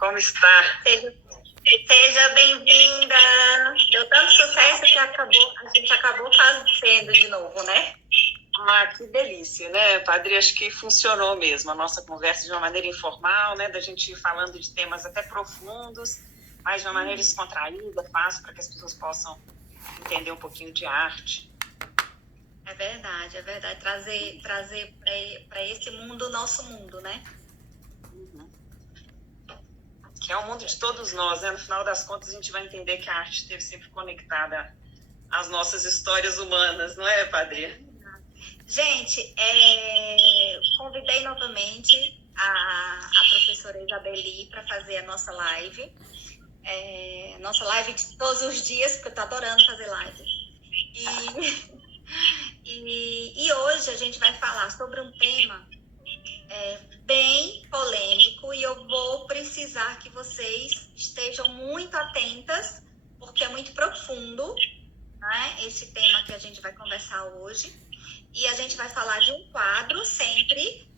Como está? Seja bem-vinda. Deu tanto sucesso que a gente acabou fazendo de novo, né? Ah, que delícia, né, Padre? Acho que funcionou mesmo a nossa conversa de uma maneira informal, né? Da gente ir falando de temas até profundos, mas de uma maneira descontraída, fácil, para que as pessoas possam entender um pouquinho de arte. É verdade, é verdade. Trazer para esse mundo o nosso mundo, né? Que é o mundo de todos nós, né? No final das contas, a gente vai entender que a arte esteve sempre conectada às nossas histórias humanas, não é, Padre? Gente, convidei novamente a professora Isabeli para fazer a nossa live. Nossa live de todos os dias, porque eu estou adorando fazer live. E hoje a gente vai falar sobre um tema bem polêmico e eu vou precisar que vocês estejam muito atentas, porque é muito profundo, né, esse tema que a gente vai conversar hoje. E a gente vai falar de um quadro sempre.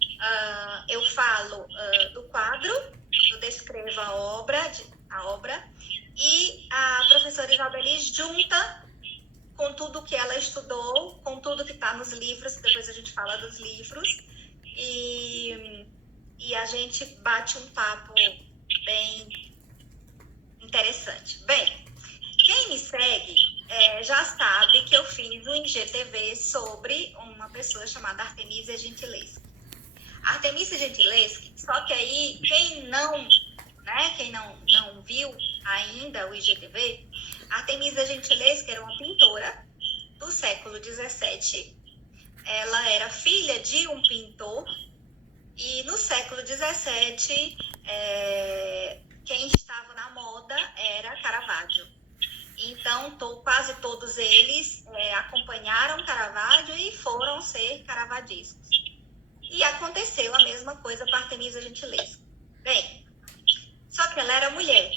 Eu falo do quadro, eu descrevo a obra, e a professora Isabeli junta com tudo que ela estudou, com tudo que está nos livros, depois a gente fala dos livros, e a gente bate um papo bem interessante. Bem, quem me segue já sabe que eu fiz um IGTV sobre uma pessoa chamada Artemisia Gentileschi. Artemisia Gentileschi, só que aí quem não viu ainda o IGTV, Artemisia Gentileschi era uma pintora do século XVII. Ela era filha de um pintor e no século XVII quem estava na moda era Caravaggio. Então, quase todos eles acompanharam Caravaggio e foram ser caravaggistas. E aconteceu a mesma coisa com Artemisia Gentileschi. Bem, só que ela era mulher,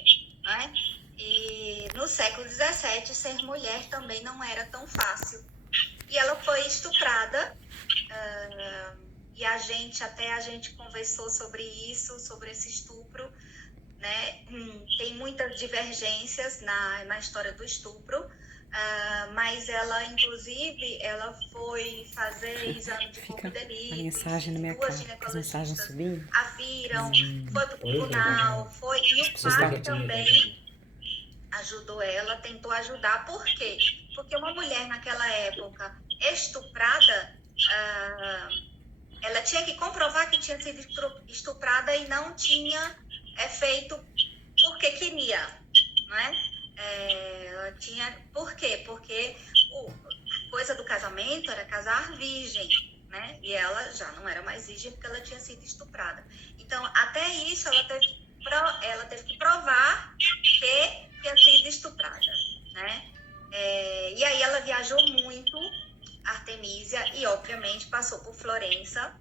né? E no século XVII, ser mulher também não era tão fácil. E ela foi estuprada, e a gente conversou sobre isso, sobre esse estupro, né? Tem muitas divergências na história do estupro, mas ela, inclusive, ela foi fazer exame de corpo de delito. A mensagem na minha cara, as mensagens subindo. A viram, foi para o tribunal, e o pai também ajudou ela, tentou ajudar. Por quê? Porque uma mulher naquela época estuprada, ela tinha que comprovar que tinha sido estuprada e não tinha feito porque queria, né? Por quê? Porque a coisa do casamento era casar virgem, né? E ela já não era mais virgem porque ela tinha sido estuprada. Então, até isso, ela teve que provar que tinha sido estuprada, né? E aí ela viajou muito, Artemisia, e obviamente passou por Florença,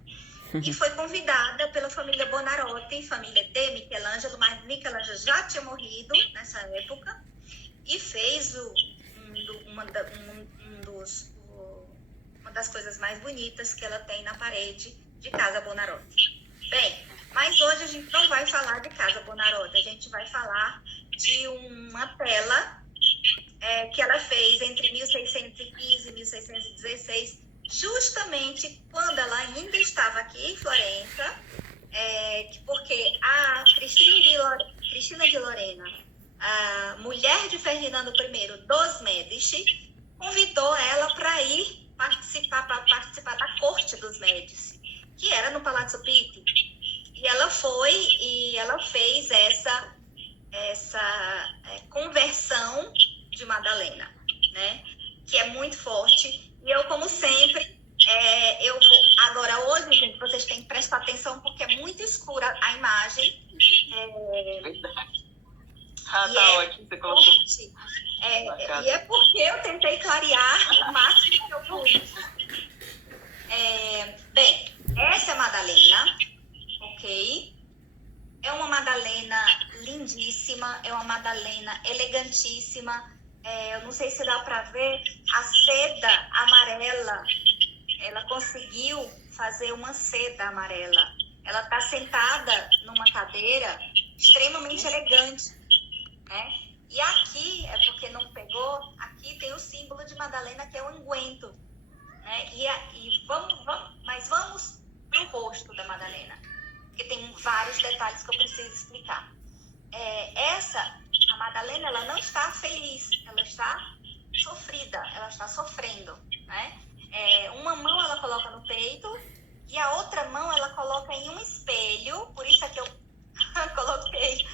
e foi convidada pela família Buonarroti, família de Michelangelo, mas Michelangelo já tinha morrido nessa época, e fez uma das coisas mais bonitas que ela tem na parede de Casa Buonarroti. Bem, mas hoje a gente não vai falar de Casa Buonarroti, a gente vai falar de uma tela que ela fez entre 1615 e 1616, justamente quando ela ainda estava aqui em Florença, porque a Cristina de Lorena, a mulher de Ferdinando I dos Médici, convidou ela para ir participar da corte dos Médici, que era no Palazzo Pitti. E ela foi e ela fez essa conversão de Madalena, né? Que é muito forte. E eu, como sempre, eu vou... Agora, hoje, gente, vocês têm que prestar atenção porque é muito escura a imagem. Verdade. Tá ótimo, você colocou. E é porque eu tentei clarear o máximo que eu pude. Bem, essa é a Madalena, ok? É uma Madalena lindíssima, é uma Madalena elegantíssima. Eu não sei se dá para ver a seda amarela. Ela conseguiu fazer uma seda amarela. Ela está sentada numa cadeira extremamente elegante, né? E aqui, é porque não pegou, aqui tem o símbolo de Madalena, que é o unguento, né? Mas vamos para o rosto da Madalena, porque tem vários detalhes que eu preciso explicar. A Madalena, ela não está feliz, ela está sofrida, ela está sofrendo, né? Uma mão ela coloca no peito e a outra mão ela coloca em um espelho, por isso é que eu coloquei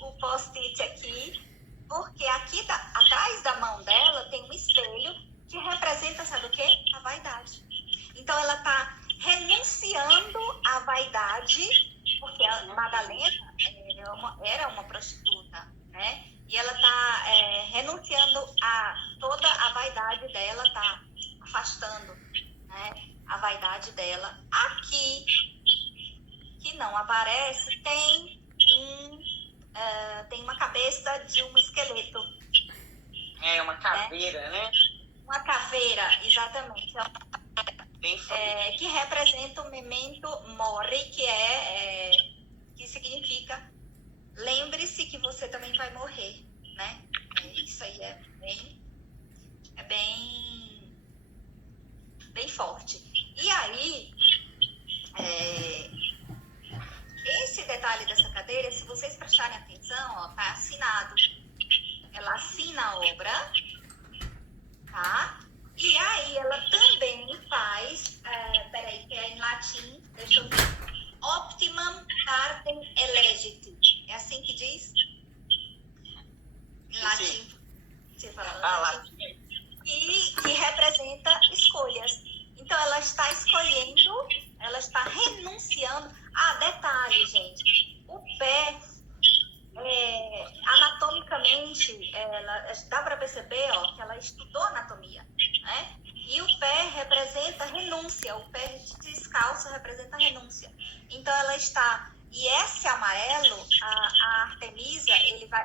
o post-it aqui, porque aqui atrás da mão dela tem um espelho que representa, sabe o quê? A vaidade. Então ela está renunciando à vaidade, porque a Madalena era uma prostituta, né? E ela está renunciando a toda a vaidade dela, está afastando, né, a vaidade dela. Aqui, que não aparece, tem uma cabeça de um esqueleto. Uma caveira, né? Uma caveira, exatamente. Que representa o memento mori, que significa lembre-se que você também vai morrer, né? Isso aí é bem forte. E aí, esse detalhe dessa cadeira, se vocês prestarem atenção, ó, tá assinado. Ela assina a obra, tá? E aí ela também faz, que é em latim, deixa eu ver, optimum partem elegit. É assim que diz? Em latim. Você fala latim. E que representa escolhas. Então ela está escolhendo, ela está renunciando. Detalhe, gente. O pé, anatomicamente, dá para perceber, ó, que ela estudou anatomia, né? E o pé representa renúncia, o pé descalço representa renúncia. Então ela está... E esse amarelo, a Artemisa,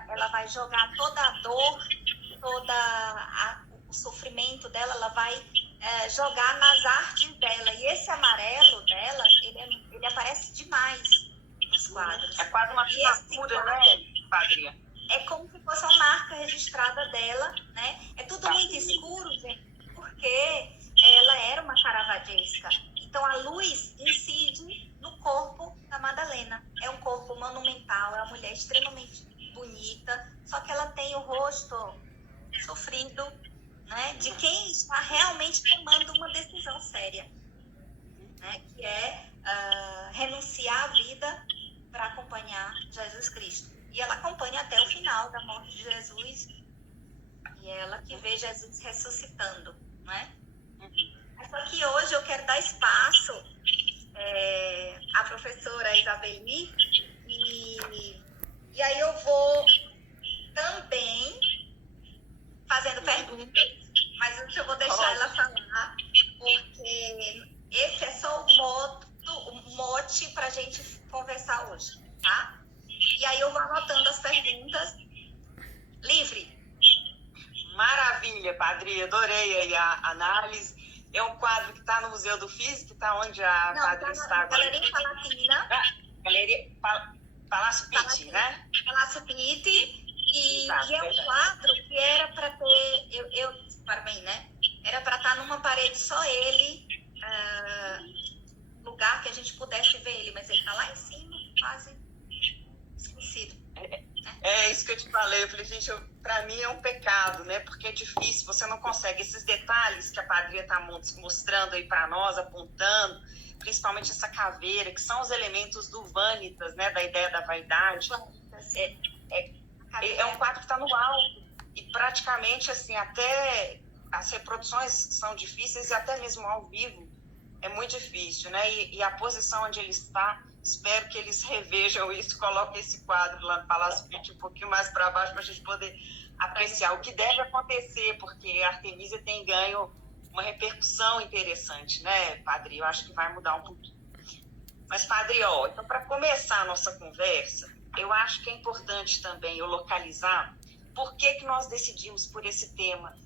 ela vai jogar toda a dor, o sofrimento dela, ela vai jogar nas artes dela. E esse amarelo dela, ele aparece demais nos quadros. É quase uma assinatura, né, Padrinha? É como se fosse uma marca registrada dela, né? É tudo muito escuro, gente, porque ela era uma caravaggesca. Então a luz incide no corpo da Madalena. É um corpo monumental, é uma mulher extremamente bonita, só que ela tem o rosto sofrido, né, de quem está realmente tomando uma decisão séria, né, que é renunciar à vida para acompanhar Jesus Cristo. E ela acompanha até o final da morte de Jesus, e ela que vê Jesus ressuscitando, né? Só que hoje eu quero dar espaço à professora Isabeli, e aí eu vou também fazendo perguntas, mas antes eu vou deixar ela falar, porque esse é só o mote para a gente conversar hoje, tá? E aí eu vou anotando as perguntas. Livre. Maravilha, Padre, adorei aí a análise. É um quadro que está no Museu do Físico, está onde a Padre está agora? Galeria Palatina. Galeria Palácio Pitti, né? Palácio Pitti. E é um quadro que era para ter, para mim, né? Era para estar numa parede só ele, lugar que a gente pudesse ver ele, mas ele está lá em cima, quase esquecido. É isso que eu te falei. Eu falei, gente, para mim é um pecado, né? Porque é difícil, você não consegue. Esses detalhes que a Padrinha está mostrando aí para nós, apontando, principalmente essa caveira, que são os elementos do Vanitas, né? Da ideia da vaidade. É um quadro que está no alto. E praticamente, assim, até as reproduções são difíceis e até mesmo ao vivo é muito difícil, né? E a posição onde ele está, espero que eles revejam isso, coloquem esse quadro lá no Palácio Pitti um pouquinho mais para baixo para a gente poder apreciar o que deve acontecer, porque a Artemisia tem ganho uma repercussão interessante, né, Padre? Eu acho que vai mudar um pouquinho. Mas, Padre, então para começar a nossa conversa, eu acho que é importante também eu localizar por que nós decidimos por esse tema,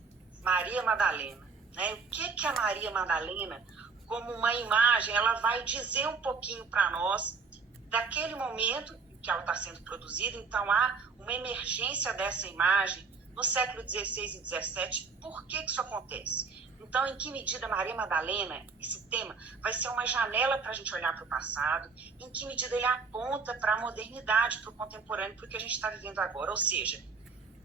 Maria Madalena, né? O que a Maria Madalena, como uma imagem, ela vai dizer um pouquinho para nós daquele momento, que ela está sendo produzida. Então, há uma emergência dessa imagem no século XVI e XVII. Por que isso acontece? Então, em que medida Maria Madalena, esse tema, vai ser uma janela para a gente olhar para o passado? Em que medida ele aponta para a modernidade, para o contemporâneo, para o que a gente está vivendo agora? Ou seja,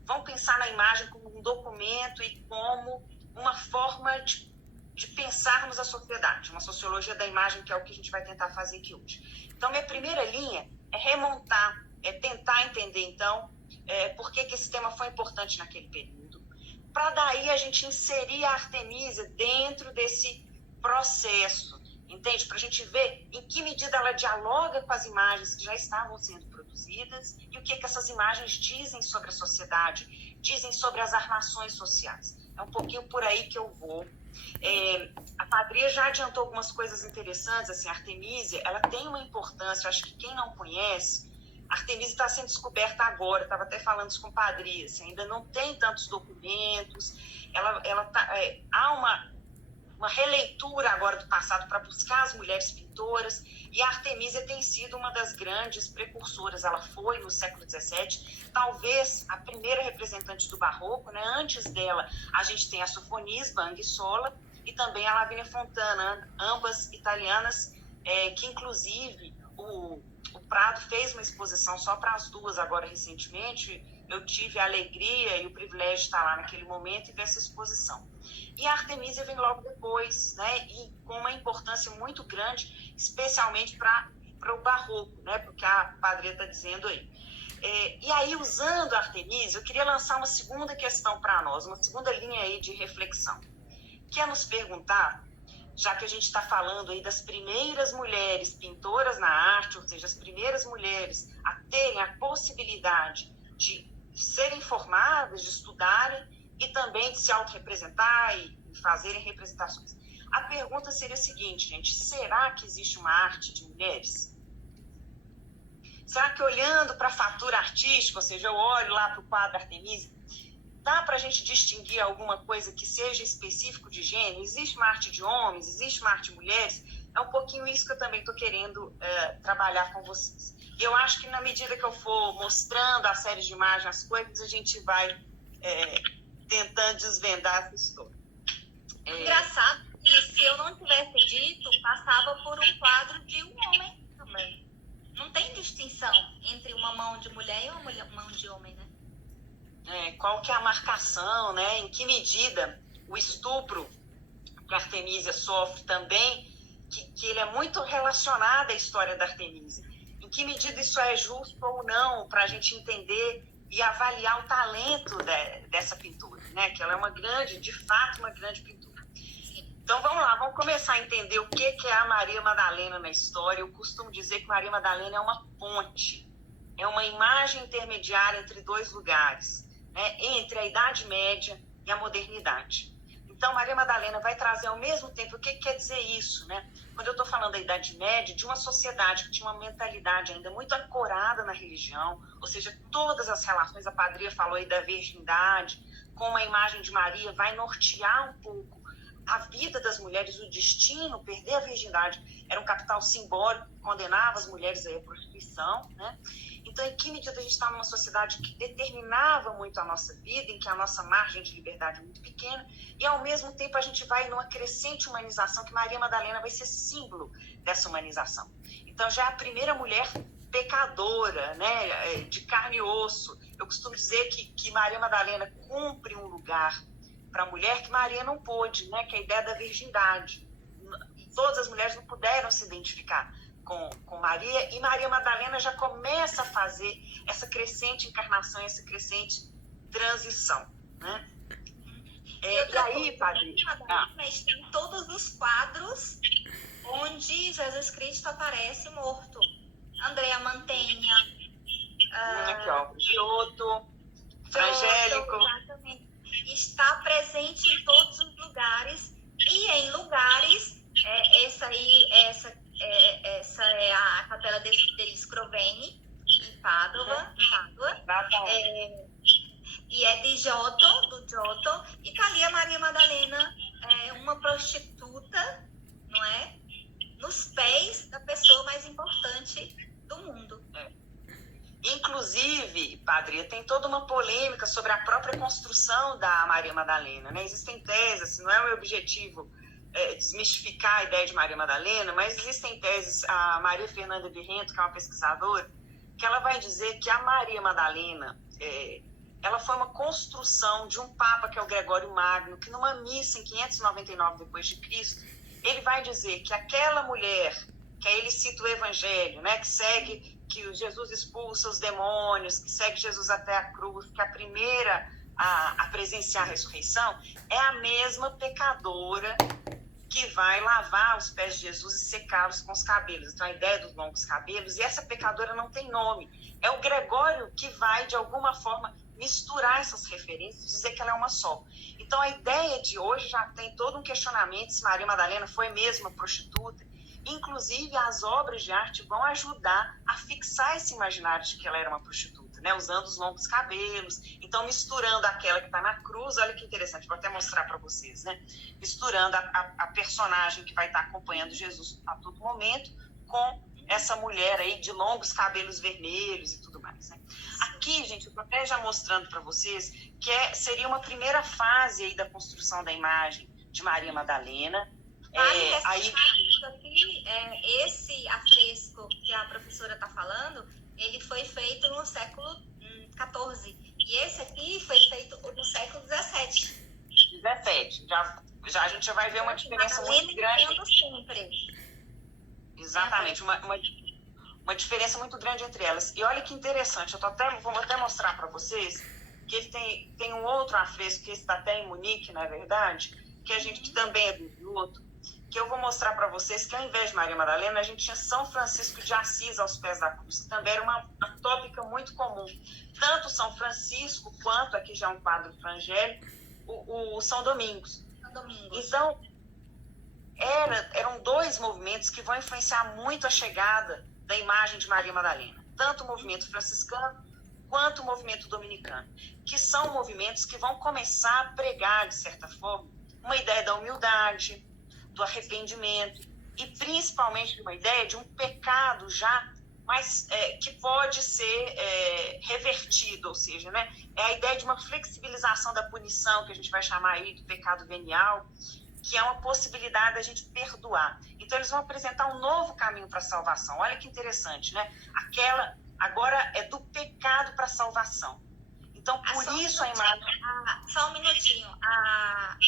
vamos pensar na imagem como um documento e como uma forma de pensarmos a sociedade, uma sociologia da imagem, que é o que a gente vai tentar fazer aqui hoje. Então, minha primeira linha é remontar, é tentar entender, então, por que esse tema foi importante naquele período, para daí a gente inserir a Artemísia dentro desse processo, entende? Para a gente ver em que medida ela dialoga com as imagens que já estavam sendo produzidas e o que essas imagens dizem sobre a sociedade, dizem sobre as armações sociais. É um pouquinho por aí que eu vou. A Padria já adiantou algumas coisas interessantes, assim, a Artemísia, ela tem uma importância, eu acho que quem não conhece, a Artemísia está sendo descoberta agora, estava até falando isso com o Padre, assim, ainda não tem tantos documentos, há uma releitura agora do passado para buscar as mulheres pintoras, e a Artemísia tem sido uma das grandes precursoras. Ela foi no século XVII, talvez a primeira representante do barroco, né? Antes dela a gente tem a Sofonisba, Anguissola, e também a Lavínia Fontana, ambas italianas, que inclusive o Prado fez uma exposição só para as duas agora recentemente. Eu tive a alegria e o privilégio de estar lá naquele momento e ver essa exposição. E a Artemísia vem logo depois, né? E com uma importância muito grande, especialmente para o barroco, né? Porque a Padre está dizendo aí. E aí, usando a Artemísia, eu queria lançar uma segunda questão para nós, uma segunda linha aí de reflexão, que é nos perguntar, já que a gente está falando aí das primeiras mulheres pintoras na arte, ou seja, as primeiras mulheres a terem a possibilidade de serem formadas, de estudarem e também de se autorrepresentar e fazerem representações. A pergunta seria a seguinte, gente: será que existe uma arte de mulheres? Será que, olhando para a fatura artística, ou seja, eu olho lá para o quadro Artemísia, dá para a gente distinguir alguma coisa que seja específico de gênero? Existe uma arte de homens? Existe uma arte de mulheres? É um pouquinho isso que eu também estou querendo trabalhar com vocês. E eu acho que na medida que eu for mostrando a série de imagens, as coisas, a gente vai tentando desvendar essa história. Engraçado que, se eu não tivesse dito, passava por um quadro de um homem também. Não tem distinção entre uma mão de mulher e uma mão de homem, né? Qual que é a marcação, né? Em que medida o estupro que a Artemísia sofre também, que ele é muito relacionado à história da Artemísia. Em que medida isso é justo ou não, para a gente entender e avaliar o talento dessa pintura, né? Que ela é de fato, uma grande pintura. Então, vamos lá, vamos começar a entender o que é a Maria Madalena na história. Eu costumo dizer que Maria Madalena é uma ponte, é uma imagem intermediária entre dois lugares, né? Entre a Idade Média e a modernidade. Então, Maria Madalena vai trazer ao mesmo tempo, o que quer dizer isso, né? Quando eu estou falando da Idade Média, de uma sociedade que tinha uma mentalidade ainda muito ancorada na religião, ou seja, todas as relações, a Padria falou aí da virgindade, como a imagem de Maria vai nortear um pouco a vida das mulheres, o destino, perder a virgindade era um capital simbólico que condenava as mulheres à prostituição, né? Então, em que medida a gente está numa sociedade que determinava muito a nossa vida, em que a nossa margem de liberdade é muito pequena, e ao mesmo tempo a gente vai numa crescente humanização, que Maria Madalena vai ser símbolo dessa humanização. Então, já é a primeira mulher pecadora, né, de carne e osso. Eu costumo dizer que Maria Madalena cumpre um lugar para a mulher que Maria não pôde, né, que é a ideia da virgindade. Todas as mulheres não puderam se identificar com Maria, e Maria Madalena já começa a fazer essa crescente encarnação, essa crescente transição, né? E aí, Padre? Tem todos os quadros onde Jesus Cristo aparece morto. Andréa Mantegna. Aqui, ó, Giotto, Angélico. Exatamente. Está presente em todos os lugares, e em lugares, essa é a capela degli Scrovegni, em Padova, e é de Giotto, do Giotto, e tá ali a Maria Madalena, uma prostituta, não é? Nos pés da pessoa mais importante do mundo. Inclusive, padre, tem toda uma polêmica sobre a própria construção da Maria Madalena, né? Existem teses, não é o meu objetivo desmistificar a ideia de Maria Madalena, mas existem teses, a Maria Fernanda Birrento, que é uma pesquisadora, que ela vai dizer que a Maria Madalena, ela foi uma construção de um papa, que é o Gregório Magno, que numa missa em 599 d.C., ele vai dizer que aquela mulher, que aí ele cita o Evangelho, né, que segue, que Jesus expulsa os demônios, que segue Jesus até a cruz, que é a primeira a presenciar a ressurreição, é a mesma pecadora que vai lavar os pés de Jesus e secá-los com os cabelos. Então, a ideia dos longos cabelos, e essa pecadora não tem nome. É o Gregório que vai, de alguma forma, misturar essas referências e dizer que ela é uma só. Então, a ideia de hoje já tem todo um questionamento se Maria Madalena foi mesmo uma prostituta. Inclusive, as obras de arte vão ajudar a fixar esse imaginário de que ela era uma prostituta, né? Usando os longos cabelos. Então, misturando aquela que está na cruz, olha que interessante, vou até mostrar para vocês, né? Misturando a personagem que vai estar acompanhando Jesus a todo momento com essa mulher aí de longos cabelos vermelhos e tudo mais, né? Aqui, gente, eu estou até já mostrando para vocês que seria uma primeira fase aí da construção da imagem de Maria Madalena. Aqui, esse afresco que a professora está falando, ele foi feito no século XIV. E esse aqui foi feito no século XVII. 17. Já a gente já vai ver uma diferença muito grande. Sempre. Exatamente, uma diferença muito grande entre elas. E olha que interessante, vou até mostrar para vocês que ele tem um outro afresco, que está até em Munique, na verdade, que também é do outro, que eu vou mostrar para vocês que ao invés de Maria Madalena, a gente tinha São Francisco de Assis aos pés da cruz, que também era uma tópica muito comum. Tanto São Francisco, quanto, aqui já é um quadro frangélico, o São Domingos. Então, eram dois movimentos que vão influenciar muito a chegada da imagem de Maria Madalena. Tanto o movimento franciscano, quanto o movimento dominicano, que são movimentos que vão começar a pregar, de certa forma, uma ideia da humildade, do arrependimento e principalmente uma ideia de um pecado já, mas que pode ser revertido, ou seja, né, é a ideia de uma flexibilização da punição, que a gente vai chamar aí do pecado venial, que é uma possibilidade da gente perdoar. Então, eles vão apresentar um novo caminho para a salvação. Olha que interessante, né? Aquela agora é do pecado para a salvação. Então, por isso a imagem... Só um minutinho. A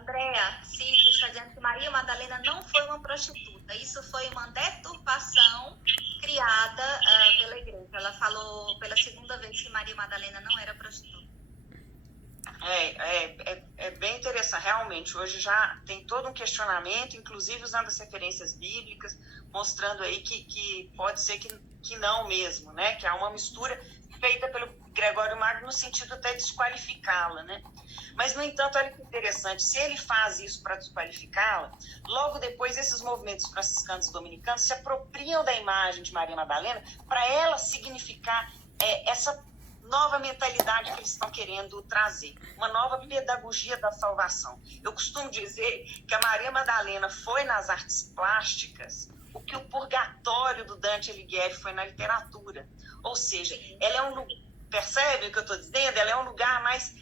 Andréa Cito está dizendo que Maria Madalena não foi uma prostituta. Isso foi uma deturpação criada pela igreja. Ela falou pela segunda vez que Maria Madalena não era prostituta. É bem interessante. Realmente, hoje já tem todo um questionamento, inclusive usando as referências bíblicas, mostrando aí que pode ser que não mesmo, né? Que há uma mistura feita pelo Gregório Magno no sentido até de desqualificá-la, né? Mas, no entanto, olha que interessante, se ele faz isso para desqualificá-la, logo depois esses movimentos franciscanos e dominicanos se apropriam da imagem de Maria Madalena para ela significar essa nova mentalidade que eles estão querendo trazer, uma nova pedagogia da salvação. Eu costumo dizer que a Maria Madalena foi nas artes plásticas o que o purgatório do Dante Alighieri foi na literatura. Ou seja, ela é um lugar, percebe o que eu estou dizendo? Ela é um lugar mais...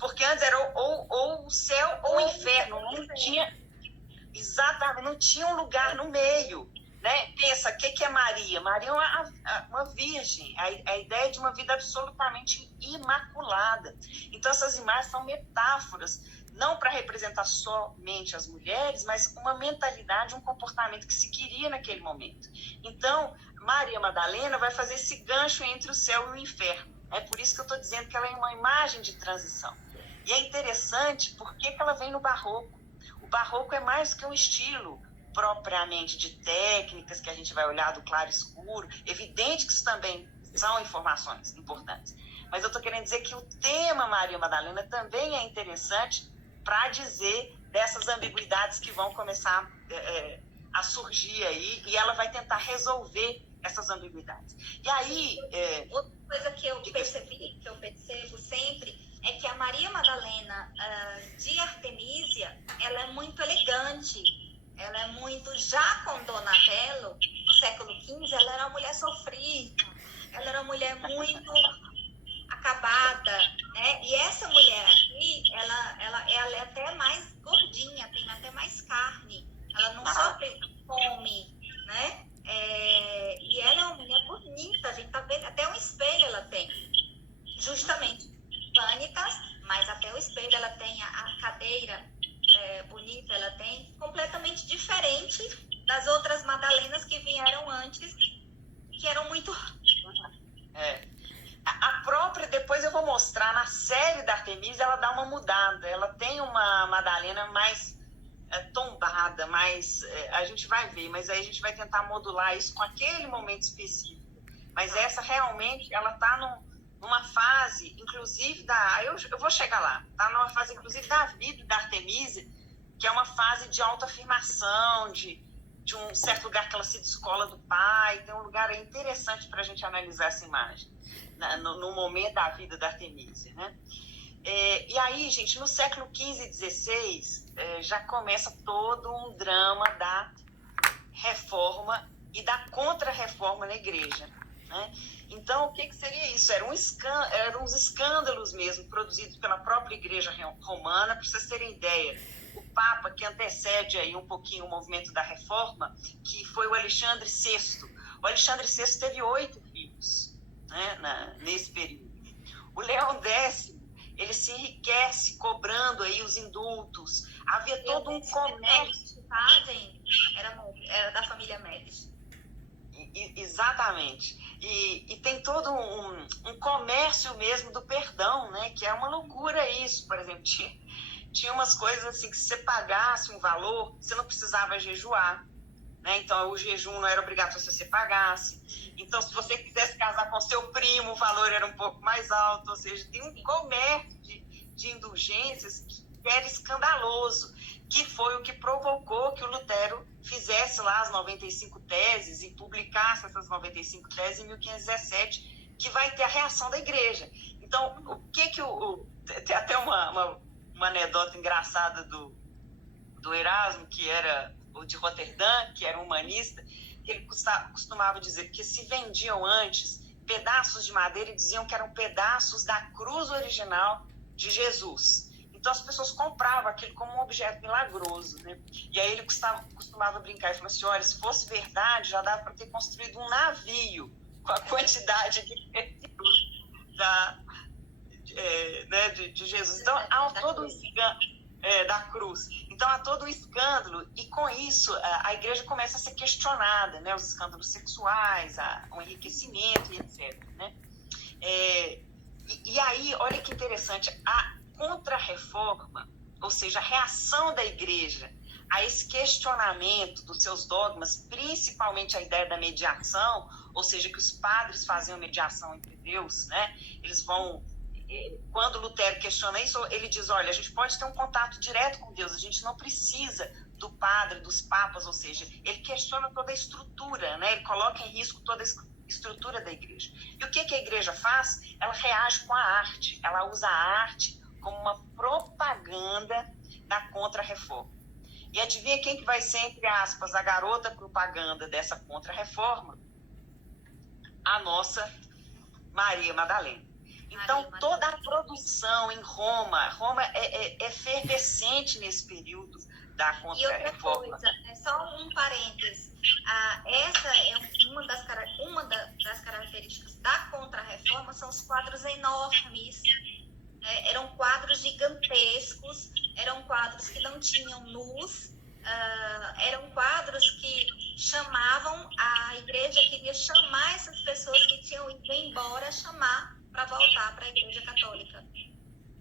porque antes era ou o céu ou o inferno, não tinha... Exatamente, não tinha um lugar no meio. Né? Pensa, o que é Maria? Maria é uma virgem, a ideia de uma vida absolutamente imaculada. Então, essas imagens são metáforas, não para representar somente as mulheres, mas uma mentalidade, um comportamento que se queria naquele momento. Então, Maria Madalena vai fazer esse gancho entre o céu e o inferno. É por isso que eu estou dizendo que ela é uma imagem de transição. E é interessante porque ela vem no barroco. O barroco é mais que um estilo propriamente de técnicas que a gente vai olhar do claro e escuro. Evidente que isso também são informações importantes. Mas eu estou querendo dizer que o tema Maria Madalena também é interessante para dizer dessas ambiguidades que vão começar a surgir aí, e ela vai tentar resolver essas ambiguidades. E aí... Outra coisa que eu percebo sempre, é que a Maria Madalena de Artemísia, ela é muito elegante. Ela é muito... Já com Donatello, no século XV, ela era uma mulher sofrida. ela era uma mulher muito acabada, né? E essa mulher aqui, ela é até mais gordinha, tem até mais carne. Ela não sofre fome, né? E ela é uma mulher bonita, a gente tá vendo, até um espelho ela tem. Justamente vanitas, mas até o espelho ela tem, a cadeira bonita ela tem, completamente diferente das outras Madalenas que vieram antes, que eram muito... A própria, depois eu vou mostrar, na série da Artemisia, ela dá uma mudada. Ela tem uma Madalena mais tombada, mais... a gente vai ver, mas aí a gente vai tentar modular isso com aquele momento específico. Mas essa realmente, ela tá numa fase, inclusive, eu vou chegar lá, tá numa fase, inclusive, da vida da Artemisia, que é uma fase de autoafirmação, de um certo lugar que ela se descola do pai. Tem um lugar interessante para a gente analisar essa imagem, no momento da vida da Artemisia, né? E aí, gente, no século XV e XVI, já começa todo um drama da reforma e da contra-reforma na igreja, né? Então, o que seria isso? Eram uns escândalos mesmo, produzidos pela própria igreja romana. Para vocês terem ideia, o Papa que antecede aí um pouquinho o movimento da reforma, que foi o Alexandre VI. O Alexandre VI teve 8 filhos, né, nesse período. O Leão X, ele se enriquece cobrando aí os indultos. Havia todo um comércio. Era da família Médici. Exatamente. E tem todo um comércio mesmo do perdão, né? Que é uma loucura isso. Por exemplo, tinha umas coisas assim que se você pagasse um valor, você não precisava jejuar, né? Então o jejum não era obrigatório se você pagasse. Então, se você quisesse casar com seu primo, o valor era um pouco mais alto. Ou seja, tem um comércio de indulgências que era escandaloso, que foi o que provocou que o Lutero fizesse lá as 95 teses e publicasse essas 95 teses em 1517, que vai ter a reação da igreja. Então, tem até uma anedota engraçada do Erasmo, que era o de Roterdã, que era um humanista, que ele costumava dizer que se vendiam antes pedaços de madeira e diziam que eram pedaços da cruz original de Jesus. Então as pessoas compravam aquilo como um objeto milagroso, né? E aí ele costumava brincar e falar assim: olha, se fosse verdade, já dava para ter construído um navio com a quantidade de Jesus. Então há todo um escândalo da cruz. Então há todo um escândalo, e com isso a igreja começa a ser questionada, né? Os escândalos sexuais, o enriquecimento e etc, né? E aí, olha que interessante, a contra-reforma, ou seja, a reação da igreja a esse questionamento dos seus dogmas, principalmente a ideia da mediação, ou seja, que os padres faziam mediação entre Deus, né? Eles vão... Quando Lutero questiona isso, ele diz: olha, a gente pode ter um contato direto com Deus, a gente não precisa do padre, dos papas, ou seja, ele questiona toda a estrutura, né? Ele coloca em risco toda a estrutura da igreja. E o que a igreja faz? Ela reage com a arte, ela usa a arte como uma propaganda da contra-reforma. E adivinha quem que vai ser, entre aspas, a garota propaganda dessa contra-reforma? A nossa Maria Madalena. Então, toda a produção em Roma é efervescente nesse período da contra-reforma. E outra coisa, só um parênteses, essa é uma das características da contra-reforma, são os quadros enormes, eram quadros gigantescos, eram quadros que não tinham luz, eram quadros que chamavam, a igreja queria chamar essas pessoas que tinham ido embora, chamar para voltar para a igreja católica.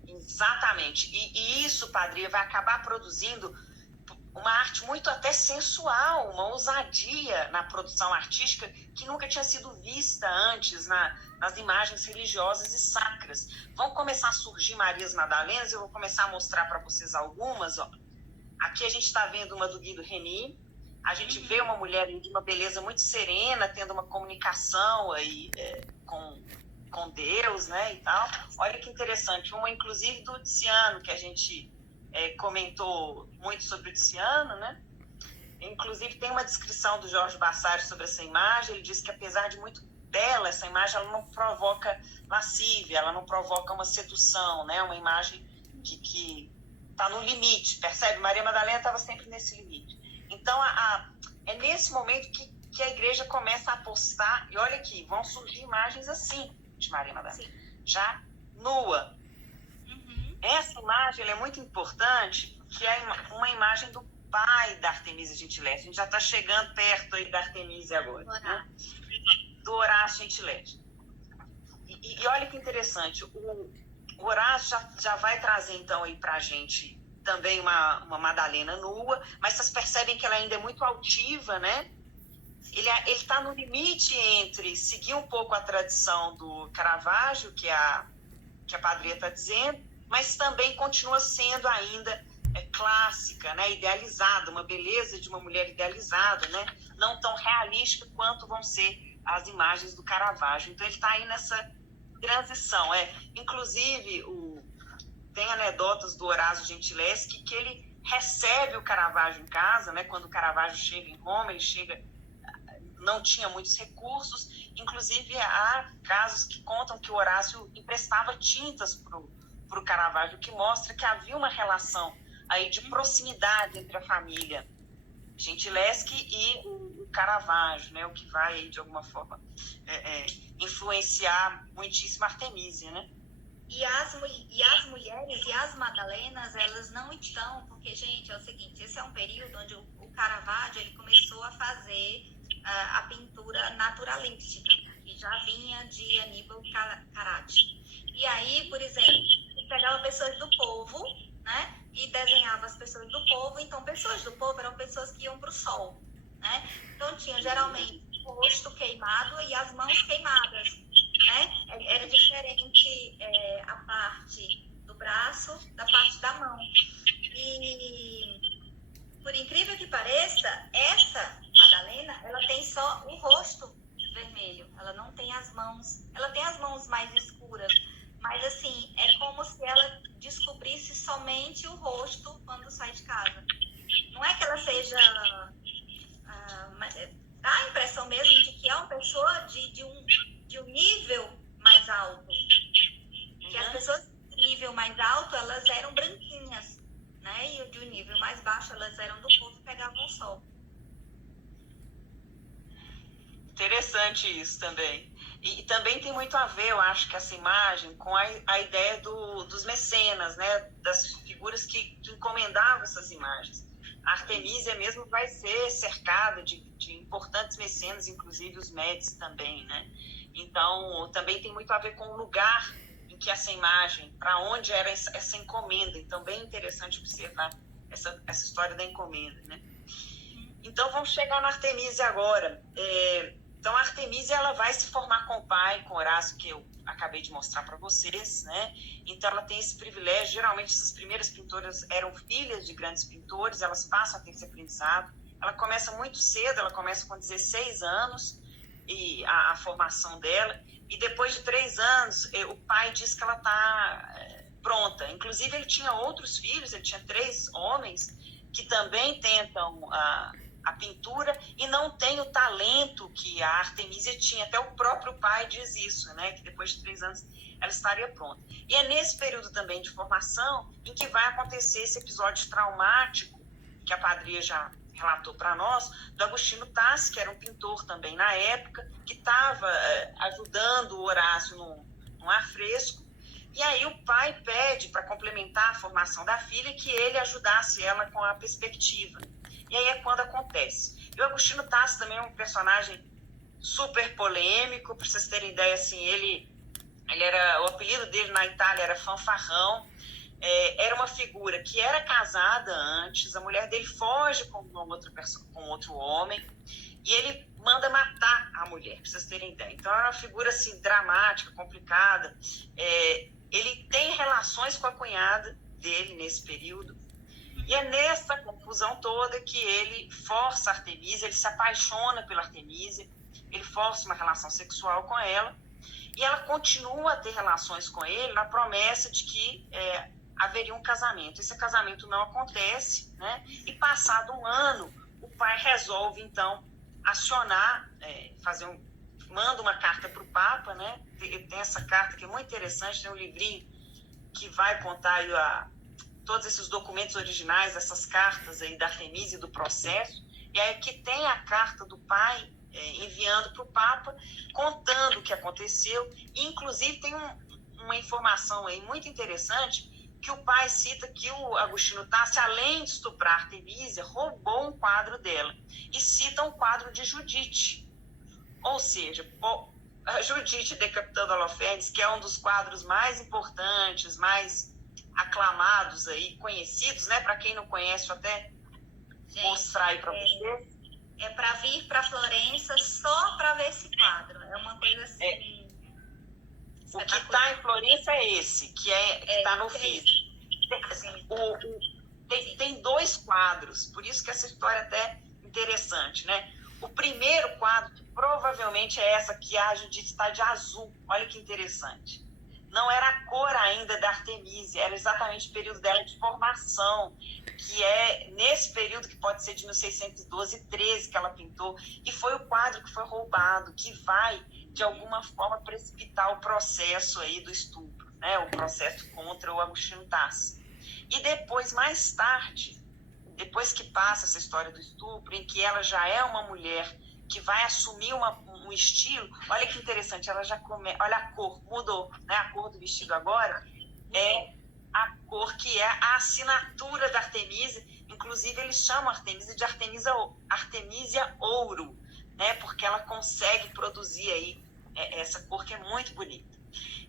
Exatamente. E isso, Padre, vai acabar produzindo uma arte muito até sensual, uma ousadia na produção artística que nunca tinha sido vista antes nas imagens religiosas e sacras. Vão começar a surgir Marias Madalenas, eu vou começar a mostrar para vocês algumas. Ó. Aqui a gente está vendo uma do Guido Reni, a gente vê uma mulher de uma beleza muito serena, tendo uma comunicação aí, com Deus, né, e tal. Olha que interessante, uma inclusive do Tiziano, que a gente comentou muito sobre o Tiziano, né? Inclusive tem uma descrição do Jorge Bassari sobre essa imagem. Ele diz que apesar de muito dela, essa imagem, ela não provoca lascívia, ela não provoca uma sedução, né? Uma imagem que está no limite, percebe? Maria Madalena estava sempre nesse limite. Então, é nesse momento que a igreja começa a apostar, e olha aqui, vão surgir imagens assim de Maria Madalena, já nua. Essa imagem ela é muito importante, que é uma imagem do pai da Artemísia Gentileschi. A gente já está chegando perto aí da Artemísia agora, né? Do Horácio Gentileschi. E olha que interessante, o Horácio já vai trazer então aí para a gente também uma Madalena nua, mas vocês percebem que ela ainda é muito altiva, né? Ele está no limite entre seguir um pouco a tradição do Caravaggio, que a Padria está dizendo, mas também continua sendo ainda clássica, né? Idealizada, uma beleza de uma mulher idealizada, né? Não tão realística quanto vão ser as imagens do Caravaggio. Então ele está aí nessa transição. Inclusive, tem anedotas do Horácio Gentileschi que ele recebe o Caravaggio em casa, né? Quando o Caravaggio chega em Roma, ele chega, não tinha muitos recursos, inclusive há casos que contam que o Horácio emprestava tintas para o Caravaggio, que mostra que havia uma relação aí de proximidade entre a família Gentileschi e o Caravaggio, né? O que vai aí, de alguma forma influenciar muitíssimo a Artemísia, né? E as mulheres e as Madalenas, elas não estão, porque, gente, é o seguinte, esse é um período onde o Caravaggio ele começou a fazer a pintura naturalística, que já vinha de Aníbal Carracci. E aí, por exemplo, ele pegava pessoas do povo, né, e desenhava as pessoas do povo. Então, pessoas do povo eram pessoas que iam para o sol, né? Então, tinha geralmente o rosto queimado e as mãos queimadas, né? Era diferente a parte do braço da parte da mão. E, por incrível que pareça, essa Madalena, ela tem só o rosto vermelho, ela não tem as mãos, ela tem as mãos mais escuras, mas assim, é como se ela descobrisse somente o rosto quando sai de casa. Não é que ela seja... dá a impressão mesmo de que é uma pessoa de um nível mais alto. Que as pessoas de nível mais alto, elas eram branquinhas, né? E de um nível mais baixo, elas eram do povo e pegavam o sol. Interessante isso também. E também tem muito a ver, eu acho, que essa imagem com a ideia dos mecenas, né? Das figuras que encomendavam essas imagens. A Artemísia mesmo vai ser cercada de importantes mecenas, inclusive os Médici também, né? Então, também tem muito a ver com o lugar em que essa imagem, para onde era essa encomenda. Então, bem interessante observar essa história da encomenda, né? Então, vamos chegar na Artemísia agora. Então, a Artemísia ela vai se formar com o pai, com Horácio, que eu acabei de mostrar para vocês, né? Então, ela tem esse privilégio. Geralmente, essas primeiras pintoras eram filhas de grandes pintores, elas passam a ter esse aprendizado. Ela começa muito cedo, ela começa com 16 anos, e a formação dela. E depois de 3 anos, o pai diz que ela está pronta. Inclusive, ele tinha outros filhos, ele tinha 3 homens que também tentam a pintura e não tem o talento que a Artemísia tinha. Até o próprio pai diz isso, né? Que depois de 3 anos ela estaria pronta. E é nesse período também de formação em que vai acontecer esse episódio traumático que a Padria já relatou para nós, do Agostinho Tassi, que era um pintor também na época, que estava ajudando o Horácio num afresco. E aí o pai pede, para complementar a formação da filha, que ele ajudasse ela com a perspectiva. E aí é quando acontece. E o Agostinho Tassi também é um personagem super polêmico, para vocês terem ideia, assim, ele era, o apelido dele na Itália era Fanfarrão. Era uma figura que era casada antes, a mulher dele foge com outro homem, e ele manda matar a mulher, para vocês terem ideia. Então era uma figura assim, dramática, complicada. Ele tem relações com a cunhada dele nesse período, e é nessa confusão toda que ele força a Artemísia, ele se apaixona pela Artemísia, ele força uma relação sexual com ela, e ela continua a ter relações com ele na promessa de que haveria um casamento. Esse casamento não acontece, né? E passado um ano, o pai resolve, então, acionar, fazer manda uma carta para o Papa, né? Tem essa carta que é muito interessante, tem um livrinho que vai contar aí todos esses documentos originais, essas cartas aí da Artemisia e do processo, e aí que tem a carta do pai enviando para o Papa, contando o que aconteceu, e inclusive tem uma informação aí muito interessante, que o pai cita que o Agostinho Tassi, além de estuprar Artemisia, roubou um quadro dela, e cita um quadro de Judite, ou seja, a Judite decapitando Holofernes, que é um dos quadros mais importantes, mais aclamados aí, conhecidos, né? Para quem não conhece, vou até mostrar aí para você. É para vir para Florença só para ver esse quadro. É uma coisa assim. O que está em Florença é esse, que está no vídeo. Tem 2 quadros, por isso que essa história é até interessante, né? O primeiro quadro, que provavelmente é essa que a Judite está de azul. Olha que interessante. Não era a cor ainda da Artemisia, era exatamente o período dela de formação, que é nesse período que pode ser de 1612 e 13 que ela pintou, e foi o quadro que foi roubado, que vai, de alguma forma, precipitar o processo aí do estupro, né? O processo contra o Agostinho Tassi. E depois, mais tarde, depois que passa essa história do estupro, em que ela já é uma mulher que vai assumir um estilo, olha que interessante, ela já olha a cor, mudou, né? A cor do vestido agora é a cor que é a assinatura da Artemisia, inclusive eles chamam a Artemisia de Artemisia Ouro, né? Porque ela consegue produzir aí essa cor que é muito bonita.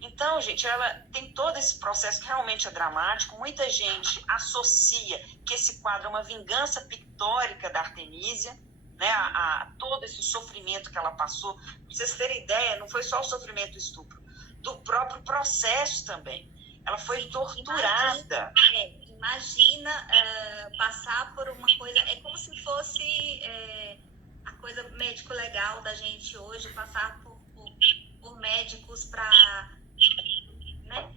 Então, gente, ela tem todo esse processo que realmente é dramático. Muita gente associa que esse quadro é uma vingança pictórica da Artemisia, né, a todo esse sofrimento que ela passou. Para vocês terem ideia, não foi só o sofrimento do estupro, do próprio processo também. Ela foi torturada. Imagina passar por uma coisa, é como se fosse a coisa médico-legal da gente hoje, passar por médicos para, né,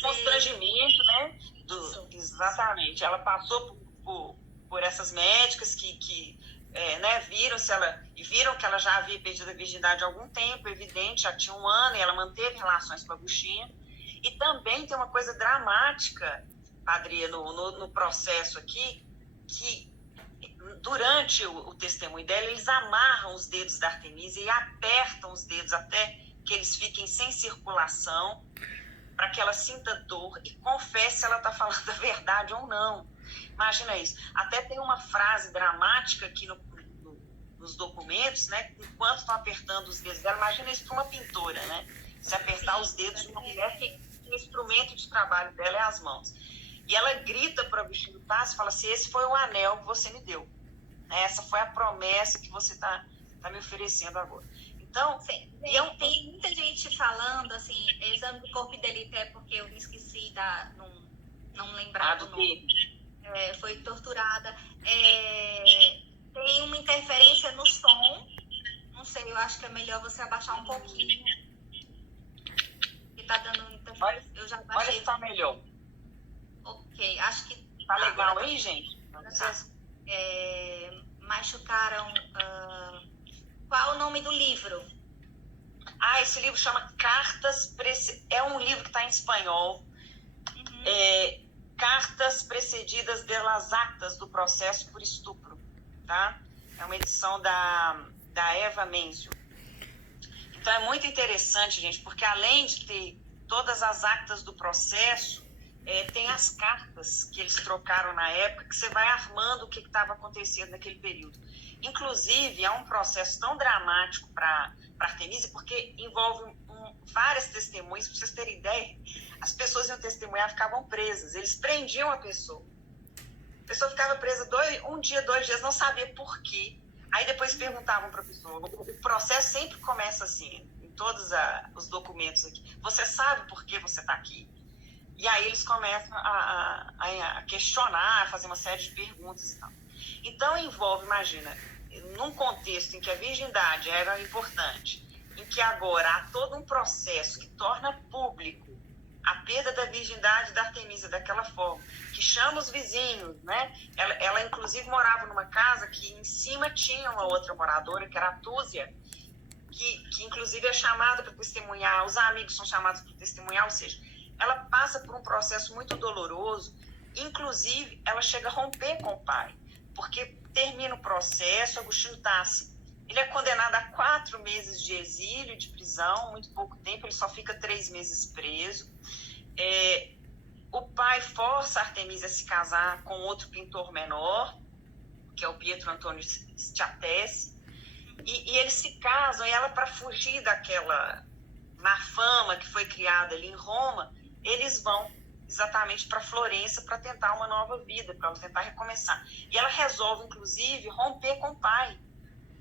constrangimento, né? Exatamente. Ela passou por essas médicas que né, viram que ela já havia perdido a virgindade há algum tempo, evidente, já tinha 1 ano, e ela manteve relações com a Agostinho. E também tem uma coisa dramática, Padre, no processo aqui, que durante o testemunho dela, eles amarram os dedos da Artemisia e apertam os dedos até que eles fiquem sem circulação, para que ela sinta dor e confesse se ela está falando a verdade ou não. Imagina isso. Até tem uma frase dramática aqui nos documentos, né? Enquanto estão apertando os dedos dela. Imagina isso para uma pintora, né? Se apertar os dedos de uma mulher que o instrumento de trabalho dela é as mãos. E ela grita para o Agostinho Tassi e fala assim: esse foi o anel que você me deu. Essa foi a promessa que você está me oferecendo agora. Então, tem muita gente falando, assim, exame do corpo de delito é porque eu me esqueci, não lembrar do nome. Foi torturada. Tem uma interferência no som, não sei, eu acho que é melhor você abaixar um pouquinho. Que tá dando interferência. Eu já abaixei. Olha se tá melhor. Ok, acho que... Tá legal aí, gente? Machucaram... Qual o nome do livro? Esse livro chama Cartas... É um livro que está em espanhol. Uhum. Cartas precedidas de las actas do processo por estupro. Tá? É uma edição da Eva Menzio. Então é muito interessante, gente, porque além de ter todas as actas do processo, tem as cartas que eles trocaram na época, que você vai armando o que estava acontecendo naquele período. Inclusive, é um processo tão dramático para Artemisia, porque envolve várias testemunhas. Para vocês terem ideia, as pessoas iam testemunhar, ficavam presas. Eles prendiam a pessoa. A pessoa ficava presa 1 dia, 2 dias, não sabia por quê. Aí depois perguntavam para a pessoa. O processo sempre começa assim, em todos os documentos aqui. Você sabe por que você está aqui? E aí eles começam a questionar, a fazer uma série de perguntas e tal. Então envolve, imagina, num contexto em que a virgindade era importante, em que agora há todo um processo que torna público a perda da virgindade da Artemisia daquela forma, que chama os vizinhos, né? Ela inclusive morava numa casa que em cima tinha uma outra moradora, que era a Túzia, que inclusive inclusive é chamada para testemunhar, os amigos são chamados para testemunhar, ou seja, ela passa por um processo muito doloroso, inclusive ela chega a romper com o pai, porque termina o processo, Agostinho Tassi, ele é condenado a 4 meses de exílio, de prisão, muito pouco tempo, ele só fica 3 meses preso. O pai força a Artemisia a se casar com outro pintor menor, que é o Pietro Antônio Sciatesi, e eles se casam, e ela, para fugir daquela má fama que foi criada ali em Roma, eles vão exatamente para Florença para tentar uma nova vida, para tentar recomeçar. E ela resolve, inclusive, romper com o pai,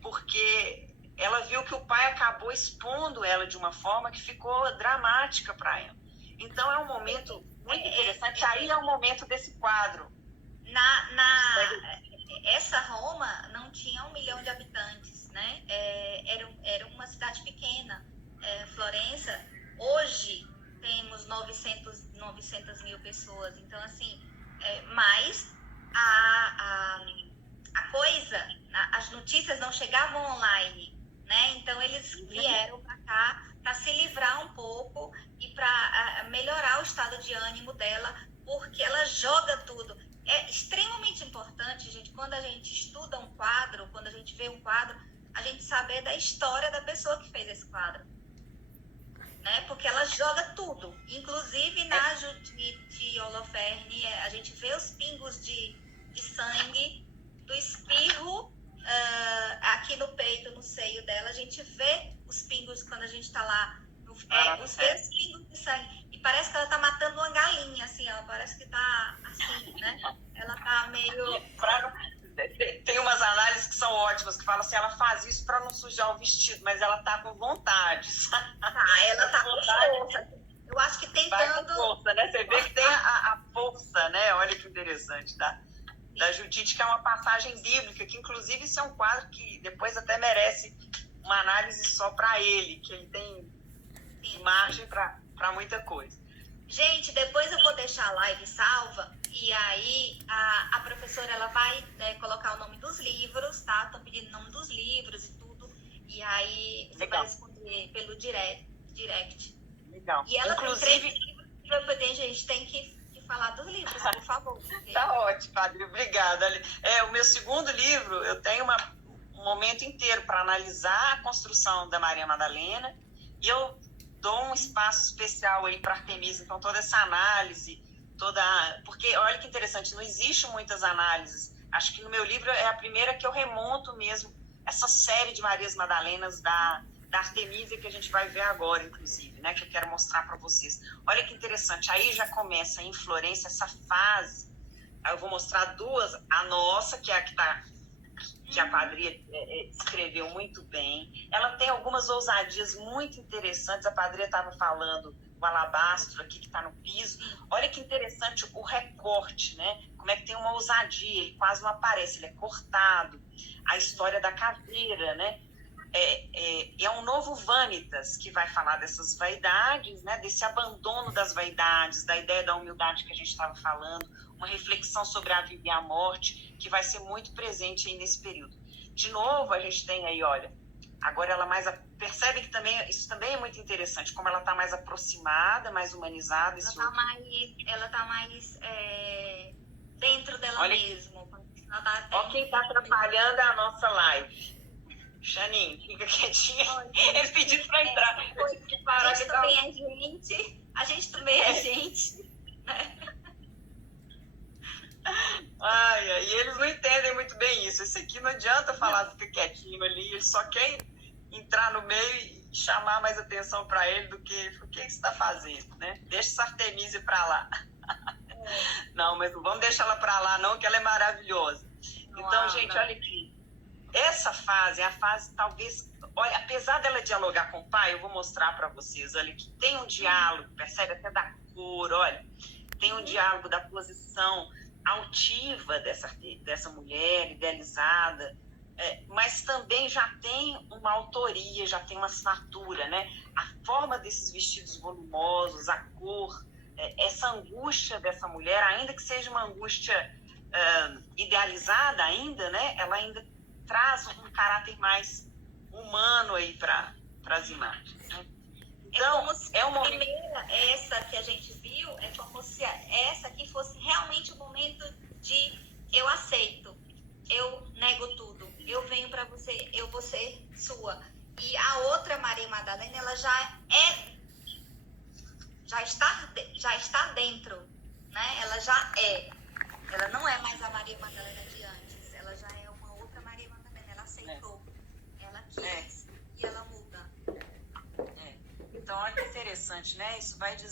porque ela viu que o pai acabou expondo ela de uma forma que ficou dramática para ela. Então é um momento muito interessante. Aí é o momento desse quadro. Essa Roma não tinha 1 milhão de habitantes, né? Era uma cidade pequena. Florença, hoje temos 900 mil pessoas. Então, assim, mas as notícias não chegavam online, né? Então, eles vieram para cá para se livrar um pouco e para melhorar o estado de ânimo dela, porque ela joga tudo. É extremamente importante, gente, quando a gente estuda um quadro, quando a gente vê um quadro, a gente saber da história da pessoa que fez esse quadro, né? Porque ela joga tudo. Inclusive, na Judite Holofernes, a gente vê os pingos de sangue do espirro aqui no peito, no seio dela. A gente vê os pingos quando a gente está lá, os pingos de sangue. E parece que ela está matando uma galinha, assim, ó. Parece que está assim, né? Ela está meio... Tem umas análises que são ótimas, que falam assim, ela faz isso para não sujar o vestido, mas ela tá com vontade, sabe? Ela tá com força. Eu acho que tentando... Vai com força, né? Você vê que tem a força, né? Olha que interessante, da Judite, que é uma passagem bíblica, que inclusive isso é um quadro que depois até merece uma análise só para ele, que ele tem margem para muita coisa. Gente, depois eu vou deixar a live salva e aí a professora ela vai colocar o nome dos livros, tá? Estão pedindo o nome dos livros e tudo. E aí você vai responder pelo direct. Legal. E ela inclusive... tem gente tem que falar dos livros, por favor. Porque... Tá ótimo, Padre. Obrigada. O meu segundo livro, eu tenho um momento inteiro para analisar a construção da Maria Madalena e eu dou um espaço especial aí para Artemisia, então toda essa análise, porque olha que interessante, não existe muitas análises, acho que no meu livro é a primeira que eu remonto mesmo essa série de Marias Madalenas da Artemisia que a gente vai ver agora, inclusive, né, que eu quero mostrar para vocês. Olha que interessante, aí já começa em Florença essa fase, aí eu vou mostrar duas, a nossa, que é a que a Padria escreveu muito bem. Ela tem algumas ousadias muito interessantes. A Padria estava falando o alabastro aqui que está no piso. Olha que interessante o recorte, né? Como é que tem uma ousadia, ele quase não aparece, ele é cortado. A história da caveira, né? É um novo Vanitas que vai falar dessas vaidades, né? Desse abandono das vaidades, da ideia da humildade que a gente estava falando, uma reflexão sobre a vida e a morte, que vai ser muito presente aí nesse período. De novo, a gente tem aí, olha, agora ela percebe que isso também é muito interessante, como ela está mais aproximada, mais humanizada. Ela está mais dentro dela mesma. Olha quem está atrapalhando a nossa live. Xanin, fica quietinha. Ele pediu para entrar. A gente também é gente. A gente também é gente. E eles não entendem muito bem isso. Esse aqui não adianta falar, fica quietinho ali. Ele só quer entrar no meio e chamar mais atenção para ele do que o que você está fazendo, né? Deixa essa Artemisia para lá. Não, mas não vamos deixar ela para lá não, que ela é maravilhosa. Então, gente, olha aqui. Essa fase é a fase, talvez... Olha, apesar dela dialogar com o pai, eu vou mostrar para vocês. Olha que tem um diálogo, percebe até da cor, olha. Tem um diálogo da posição altiva dessa mulher, idealizada, mas também já tem uma autoria, já tem uma assinatura, né? A forma desses vestidos volumosos, a cor, essa angústia dessa mulher, ainda que seja uma angústia idealizada ainda, né? Ela ainda traz um caráter mais humano aí para para as imagens, né? Então, Então, como se é um a momento... primeira, essa que a gente viu, é como se essa aqui fosse realmente o momento de eu aceito, eu nego tudo, eu venho para você, eu vou ser sua. E a outra Maria Madalena, ela já está dentro, né? Ela já é. Ela não é mais a Maria Madalena de antes, ela já é uma outra Maria Madalena, ela aceitou, ela quis e ela muda. Então, olha que interessante, né? Isso vai dizer